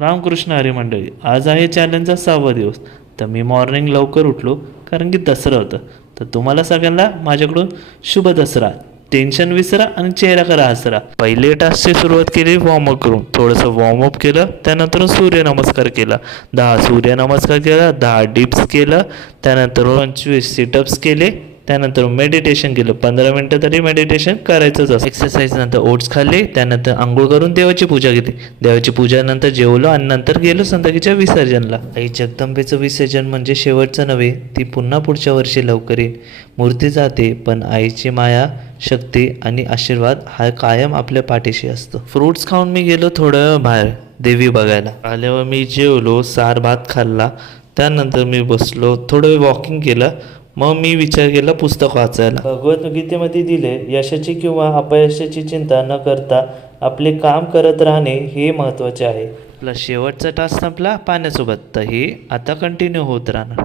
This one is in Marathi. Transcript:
रामकृष्ण हरी मंडळी, आज आहे चॅलेंजचा 6वा दिवस. तर मी मॉर्निंग लवकर उठलो कारण की दसरा होतं. तर तुम्हाला सगळ्यांना माझ्याकडून शुभ दसरा. टेन्शन विसरा आणि चेहरा करा हसरा. पहिले टास्कची सुरुवात केली वॉर्मअप करून. थोडंसं वॉर्मअप केलं, त्यानंतर सूर्यनमस्कार केला. 10 सूर्यनमस्कार केला, 10 डिप्स केलं, त्यानंतर 25 सिटअप्स केले, त्यानंतर मेडिटेशन केलं. 15 मिनटं तरी मेडिटेशन करायचंच असतं. एक्सरसाइज नंतर ओट्स खाल्ले, त्यानंतर आंघोळ करून देवाची पूजा केली. देवाची पूजा नंतर जेवलो आणि नंतर गेलो संतकीच्या विसर्जनला. आई जगदंबेचं विसर्जन म्हणजे शेवटचं नव्हे, ती पुन्हा पुढच्या वर्षी लवकर येईल. मूर्ती जाते पण आईची माया, शक्ती आणि आशीर्वाद हा कायम आपल्या पाठीशी असतो. फ्रूट्स खाऊन मी गेलो थोडं बाहेर देवी बघायला. आल्यावर मी जेवलो, सार भात खाल्ला, त्यानंतर मी बसलो, थोडं वॉकिंग केलं. मग मी विचार केला पुस्तक वाचायला. भगवद्गीतेमध्ये दिले, यशाची किंवा अपयशाची चिंता न करता आपले काम करत राहणे हे महत्त्वाचे आहे. आपला शेवटचा टास्क संपला पाण्यासोबत, तर हे आता कंटिन्यू होत राहणार.